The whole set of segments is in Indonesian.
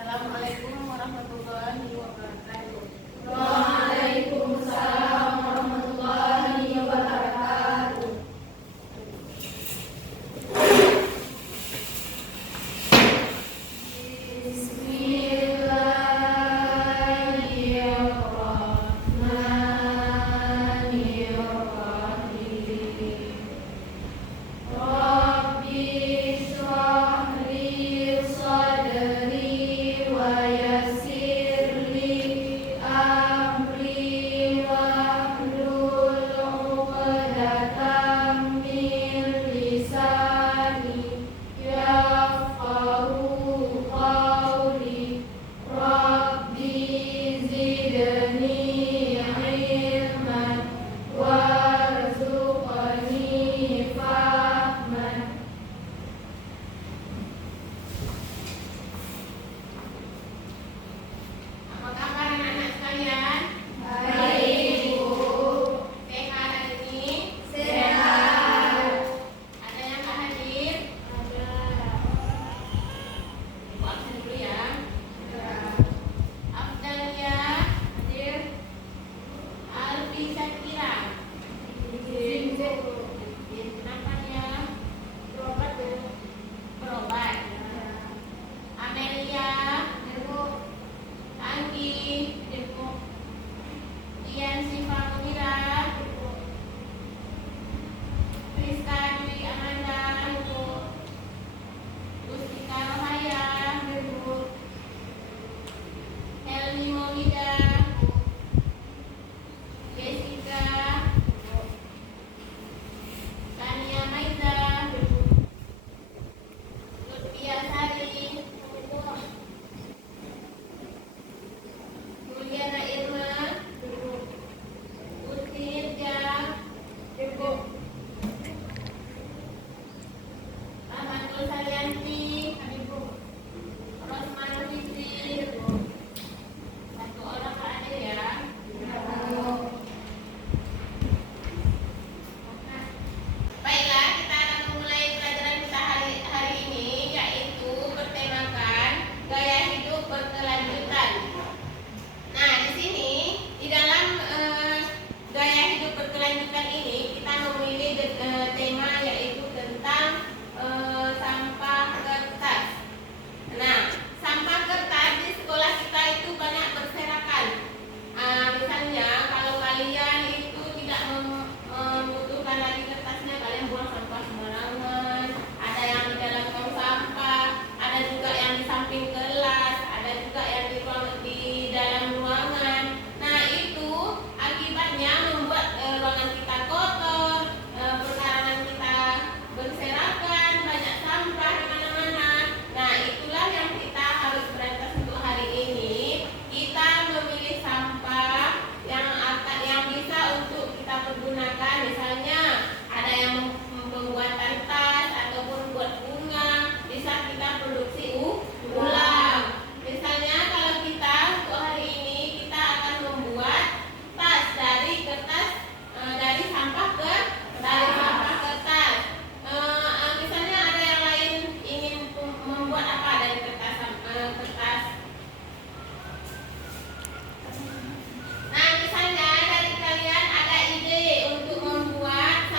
Assalamualaikum warahmatullahi wabarakatuh. Waalaikumsalam warahmatullahi wabarakatuh. Bismillahirrahmanirrahim. Rabbi shrah li sadri wa yassir li amri wahlul 'uqdatam min lisani yafqahu qawli. Rabbi zidni ilman warzuqni fahman. Apa kabar anak-anak sekalian? Baik, Bu. Sehat hari ini? Sehat. Ada yang tak hadir? Ada. Ibu absen dulu ya. Ada. Afdalia hadir. Alfi Syakira. Kenapa dia berobat? Amelia, Anggi, Ian Siva Munira, Priska Dwi Amanda, Ustika Rohaya, Helmi Maulida, Jessica, Tania Maiza, Lutfia Sari, Juliana Irma, Putri Irja, Rahmatul Salianti, Rosman Fitri. Satu orang tak ada ya. Baiklah, kita akan memulai pelajaran kita hari ini, yaitu bertemakan gaya hidup berkelanjutan. Nah, di sini di dalam gaya hidup berkelanjutan ini kita memilih tema yaitu tentang sampah kertas. Nah, sampah kertas di sekolah kita itu banyak berserakan. Misalnya kalau kalian itu tidak membutuhkan lagi kertasnya, kalian buang sampah sembarangan. Ada yang di dalam tong sampah, ada juga yang di samping kelas, ada juga yang di dalam ruangan. Nah, itu akibatnya membuat ruangan kita kotor, perkarangan kita berserakan, banyak sampah di mana-mana. Nah, itulah yang kita harus berantas untuk hari ini. Kita memilih sampah yang bisa untuk kita pergunakan. Misalnya ada yang pembuatan tas ataupun buat bunga, bisa kita produksi ulang. Misalnya kalau kita untuk hari ini kita akan membuat tas dari kertas, dari sampah kertas. Misalnya ada yang lain ingin membuat apa dari kertas? Nah, misalnya dari kalian ada ide untuk membuat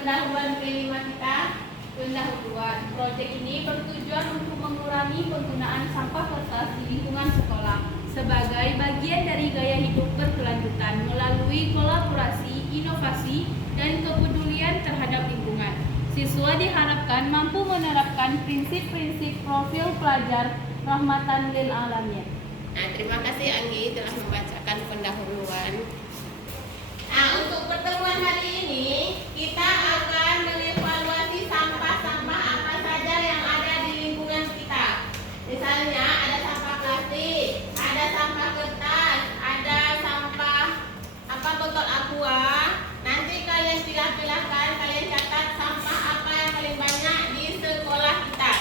pendahuluan kelima kita. Pendahuluan. Proyek ini bertujuan untuk mengurangi penggunaan sampah kertas di lingkungan sekolah sebagai bagian dari gaya hidup berkelanjutan melalui kolaborasi, inovasi, dan kepedulian terhadap lingkungan. Siswa diharapkan mampu menerapkan prinsip-prinsip profil pelajar rahmatan lil alamin. Nah, terima kasih Anggi telah membacakan pendahuluan. Nah, untuk pertemuan hari ini kita akan mengevaluasi sampah-sampah apa saja yang ada di lingkungan kita. Misalnya ada sampah plastik, ada sampah kertas, ada sampah botol aqua. Nanti kalian pilah-pilahkan, kalian catat sampah apa yang paling banyak di sekolah kita.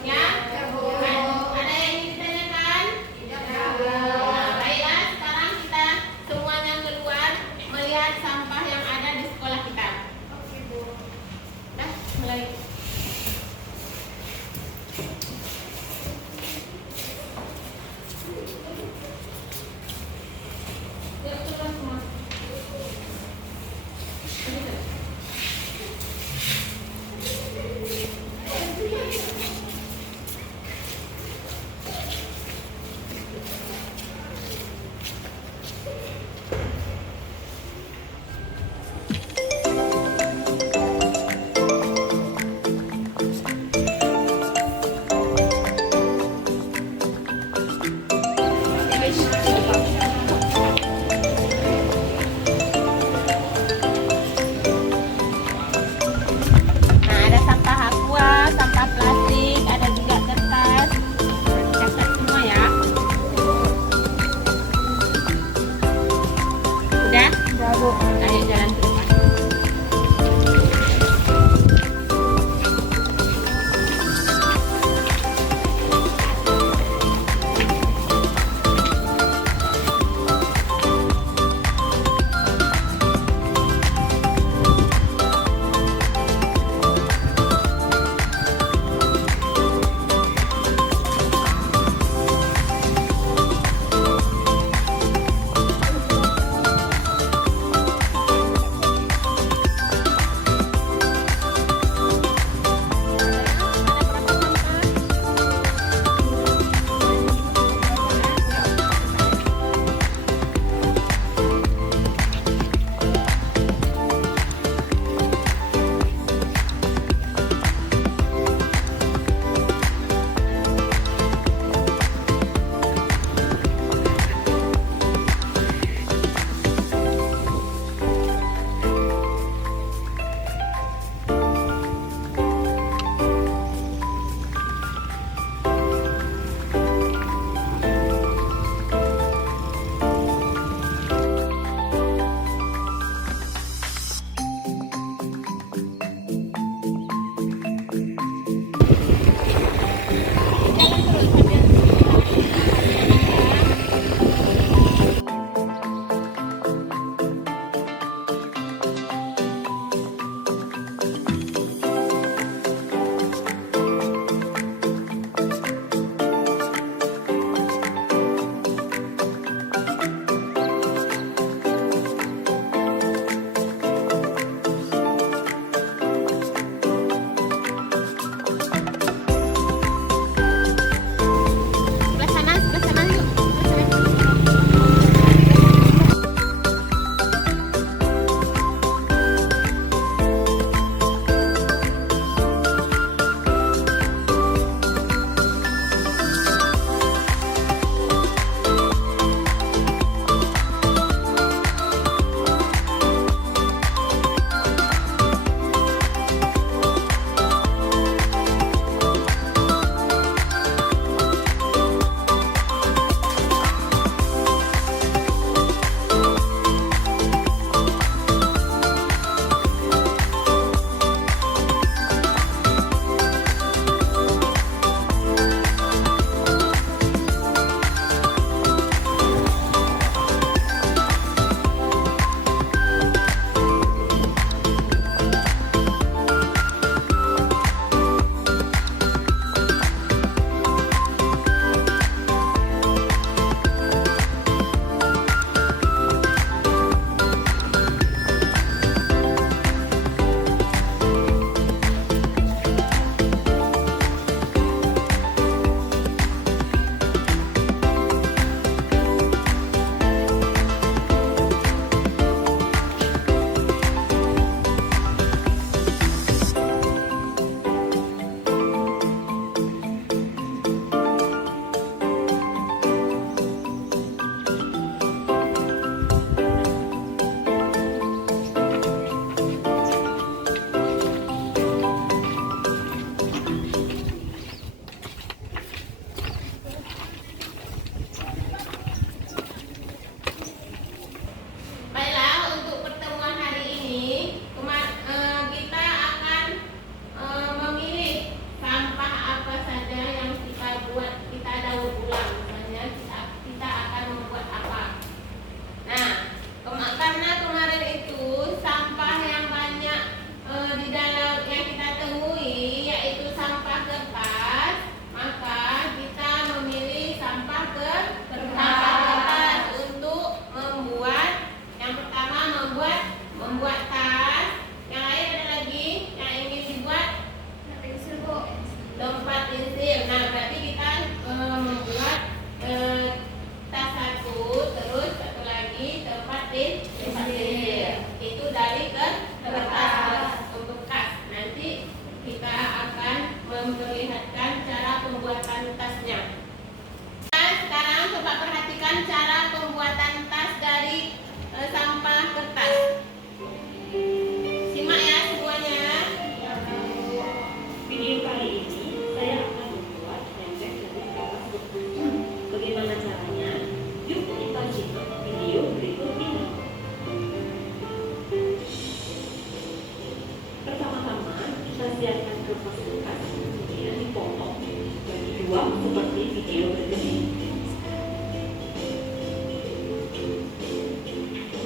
Ya? Ada yang ingin ditanyakan? Nah, baiklah, sekarang kita semuanya keluar melihat sampah yang ada di sekolah kita. Dah, mulai. Yuk, keluar semua.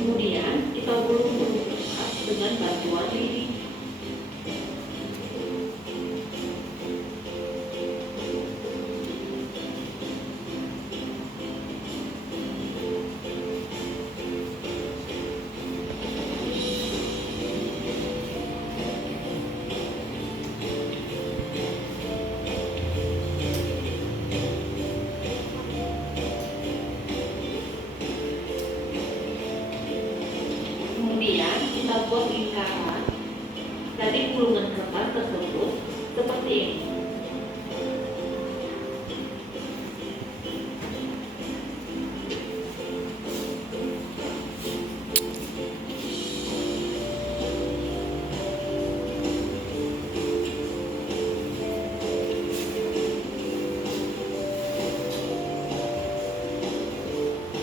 Kemudian kita gulung-gulung kertas dengan bantuan lidi. Kemudian kita buat lingkaran dari gulungan kertas tersebut seperti ini.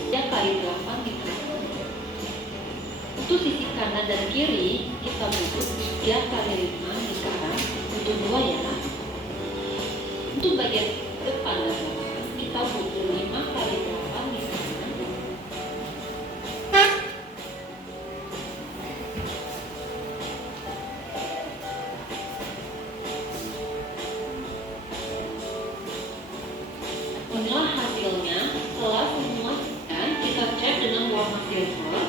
Ya, kali 8 lingkaran. Untuk sisi kanan dan kiri kita butuh 3 kali 5 lingkaran untuk 2 ya. Untuk bagian depan dan belakang kita butuh 5 kali 8 lingkaran. Inilah hasilnya. Setelah semua dan kita cat dengan warna silver.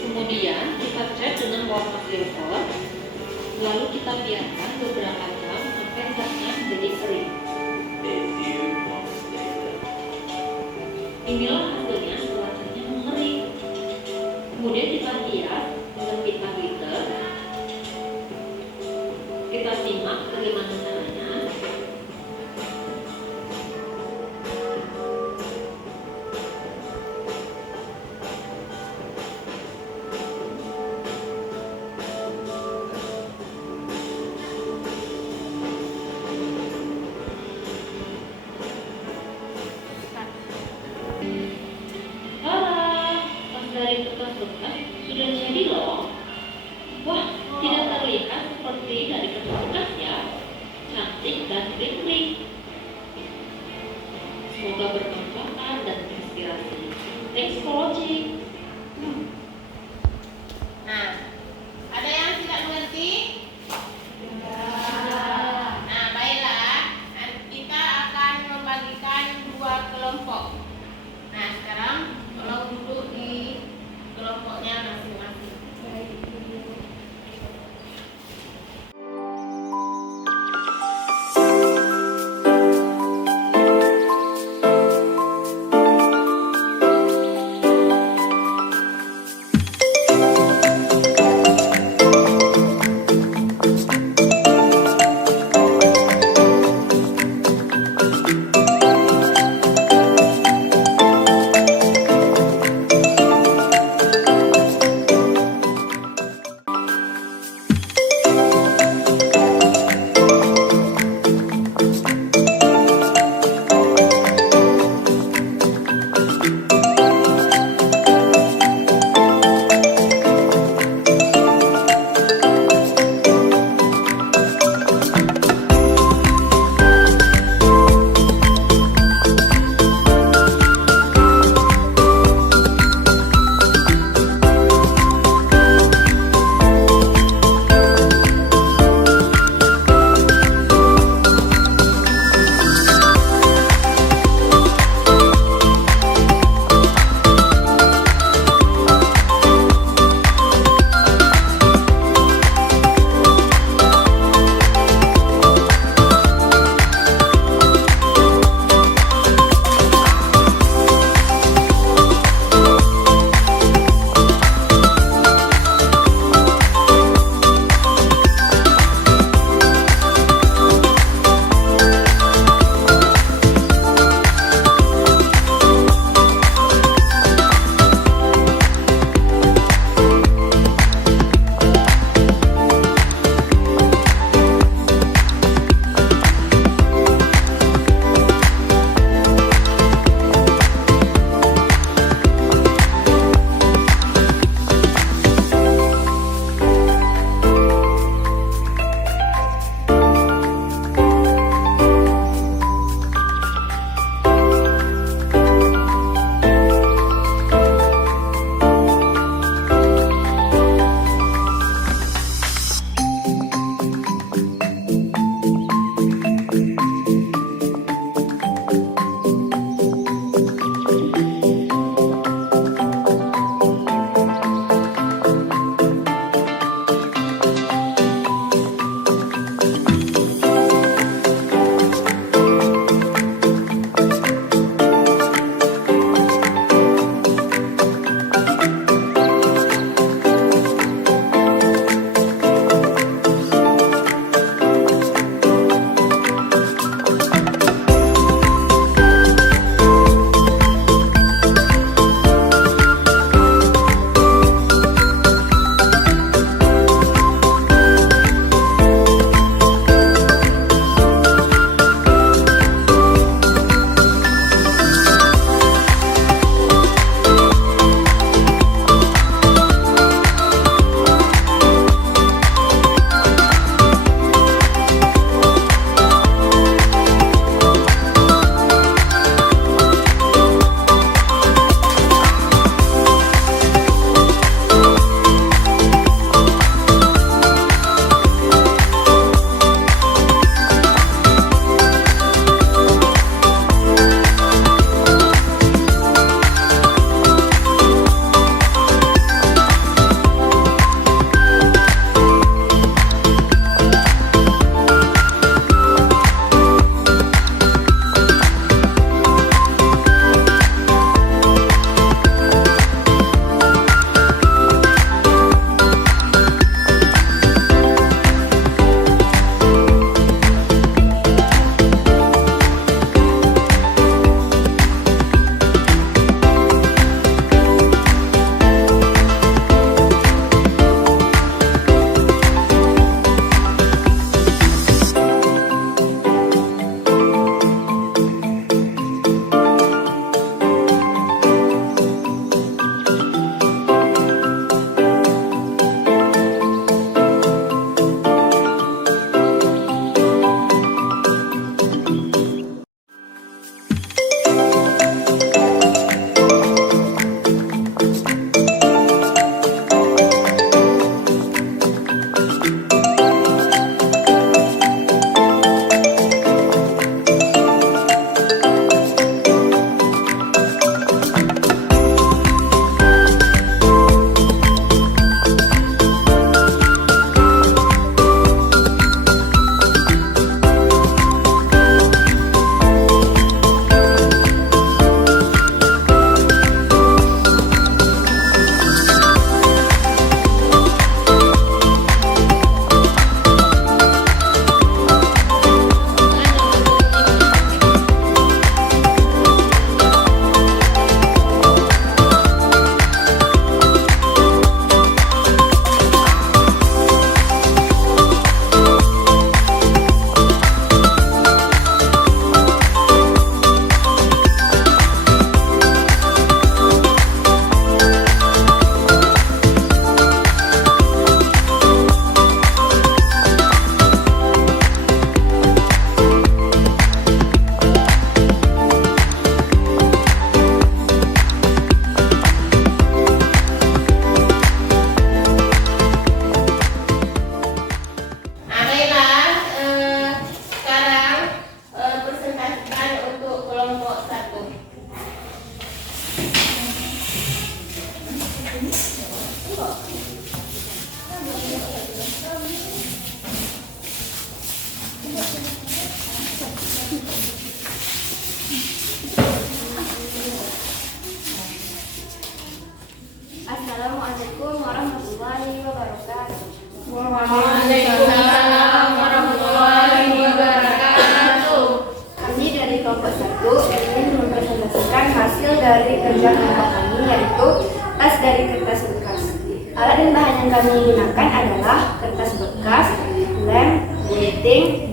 Kemudian kita cat dengan warna silver, lalu kita biarkan beberapa jam sampai catnya jadi kering. Inilah hasilnya setelah catnya mengering. Kemudian kita hias dengan pita glitter. Kita simak bagaimana caranya. Dari bekas-bekas sudah jadi loh. Wah, tidak terlihat seperti dari kertas ya. Cantik dan kering-kering. Semoga bermanfaat dan inspirasi. Thanks for watching. Nah, ada yang tidak mengerti? Nah, baiklah. Kita akan membagikan 2 kelompok. Nah, sekarang tolong duduk di kelompoknya masing-masing.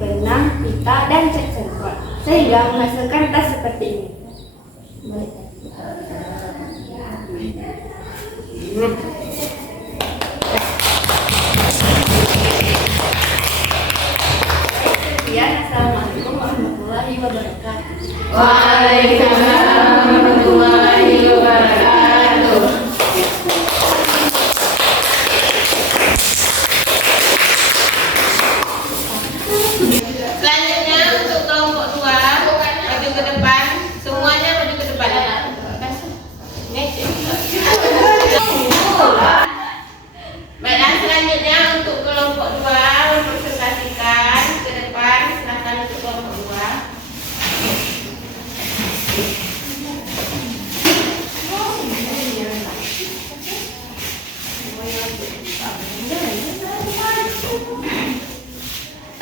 benang, pita, dan cat semprot sehingga menghasilkan tas seperti ini. Sekian, assalamualaikum warahmatullahi wabarakatuh. Waalaikumsalam warahmatullahi wabarakatuh. Selanjutnya untuk kelompok 2 maju ke depan, semuanya maju ke depan. Baiklah, selanjutnya untuk kelompok 2 mempresentasikan ke depan. Silakan untuk kelompok 2.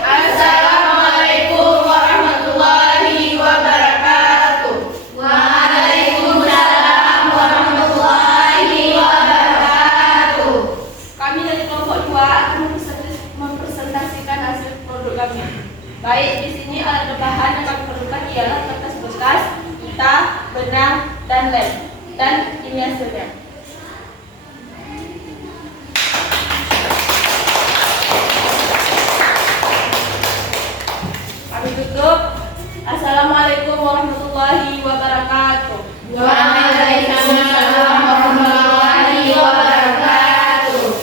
Assalamualaikum warahmatullahi wabarakatuh. Waalaikumsalam warahmatullahi wabarakatuh. Kami dari kelompok 2 akan mempresentasikan hasil produk kami. Baik, di sini alat bahan yang kami perlukan ialah kertas bekas, pita, benang, dan lem. Dan ini hasilnya. Kami tutup. Assalamualaikum warahmatullahi wabarakatuh. Waalaikumsalam warahmatullahi wabarakatuh.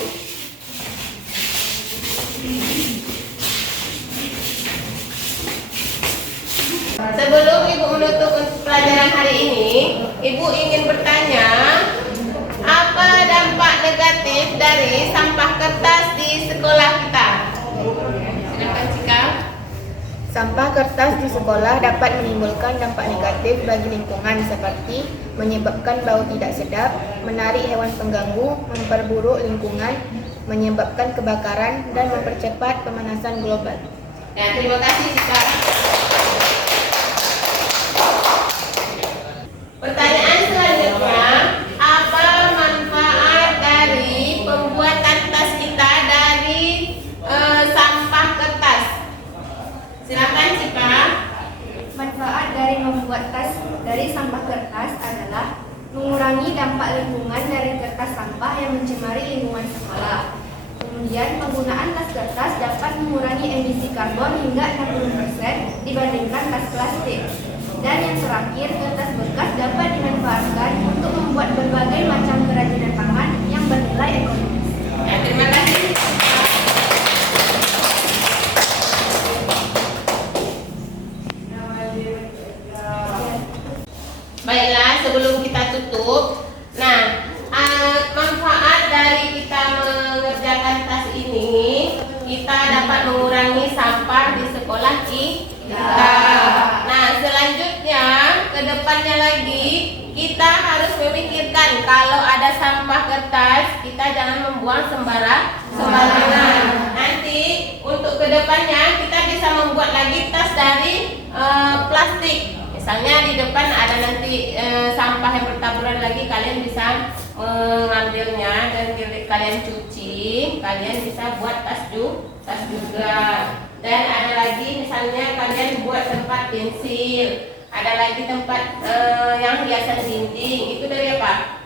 Sebelum Ibu menutup untuk pelajaran hari ini, Ibu ingin bertanya, apa dampak negatif dari sampah kertas di sekolah kita? Silakan Cika. Sampah kertas di sekolah dapat menimbulkan dampak negatif bagi lingkungan seperti menyebabkan bau tidak sedap, menarik hewan pengganggu, memperburuk lingkungan, menyebabkan kebakaran, dan mempercepat pemanasan global. Nah, terima kasih Cika. Pertanyaan selanjutnya, apa manfaat dari pembuatan tas kita dari sampah kertas? Silakan Cika. Manfaat dari membuat tas dari sampah kertas adalah mengurangi dampak lingkungan dari kertas sampah yang mencemari lingkungan sekolah. Kemudian penggunaan tas kertas dapat mengurangi emisi karbon hingga 60% dibandingkan tas plastik. Dan yang terakhir, kertas bekas dapat dimanfaatkan untuk membuat berbagai macam kerajinan tangan yang bernilai ekonomis. Ya, terima kasih. Baiklah, sebelum kita tutup, manfaat dari kita mengerjakan tas ini, kita dapat mengurangi sampah di sekolah kita. Nah, selanjutnya, ke depannya lagi, kita harus memikirkan kalau ada sampah kertas, kita jangan membuang sembarangan. Nanti untuk ke depannya kita bisa membuat lagi tas dari plastik. Misalnya di depan ada nanti sampah yang bertaburan lagi, kalian bisa mengambilnya dan kalian cuci, kalian bisa buat tas juga. Dan ada lagi misalnya kalian buat tempat pensil, ada lagi tempat yang hiasan dinding, itu dari apa?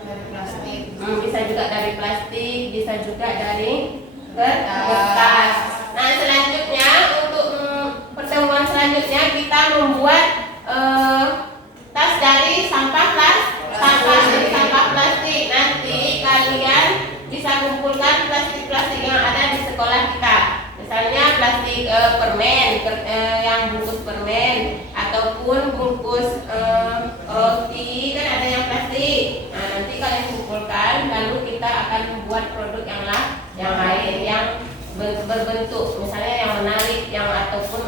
Dari plastik. Bisa juga dari plastik, bisa juga dari kertas. Nah, selanjutnya untuk pertemuan selanjutnya kita membuat tas dari sampah plastik. Nanti kalian bisa kumpulkan plastik-plastik yang ada di sekolah kita. Misalnya plastik permen, yang bungkus permen, ataupun bungkus roti, kan ada yang plastik. Nah, nanti kalian kumpulkan, lalu kita akan membuat produk yang lain yang berbentuk, misalnya yang menarik, yang ataupun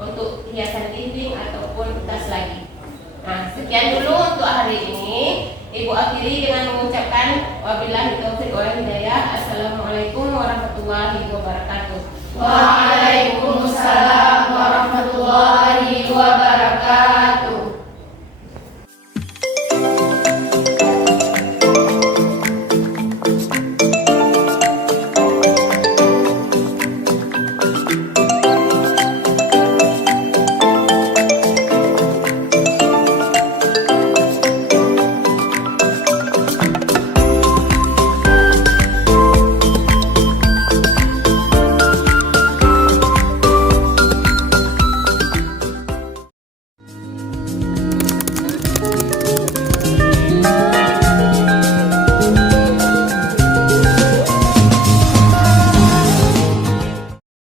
untuk hiasan dinding ataupun tas lagi. Nah, sekian dulu untuk hari ini. Ibu akhiri dengan mengucapkan wabillahi taufiq wal hidayah. Assalamualaikum warahmatullahi wabarakatuh.